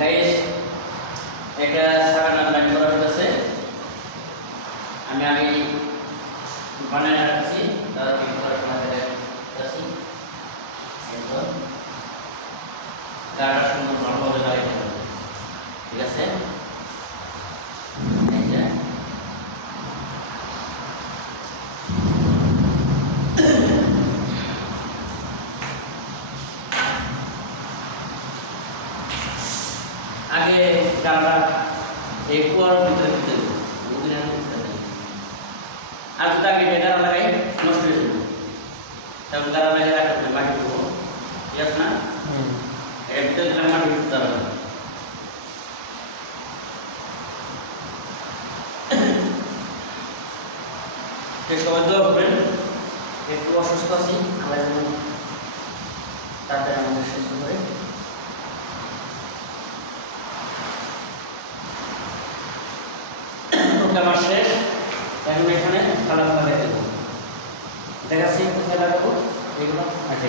Guys এটা সারানা line করা হচ্ছে আমি বানায় রাখছি তারা ঠিক করে আপনাদের কাছে সুন্দর হবে। ঠিক আছে এই যে আগে গাটা এই কুয়ার ভিতরে দিতে দেবো দুদিনের ভিতরে আর যদি আগে বেগারা লাগাই নষ্ট হয়ে যাবে। তারপর গাড়া লাগিয়ে রাখতে হবে মাটি দেবো ঠিক না? এর ভিতরে দিলে মাটি দিতে হবে। সবাই দোয়া করবেন একটু অসুস্থ আছি আমরা ওকে আমার শেষ এখন এখানে খালা দেখা দেখাচ্ছি কোথায় লাগাবো এগুলো আছে।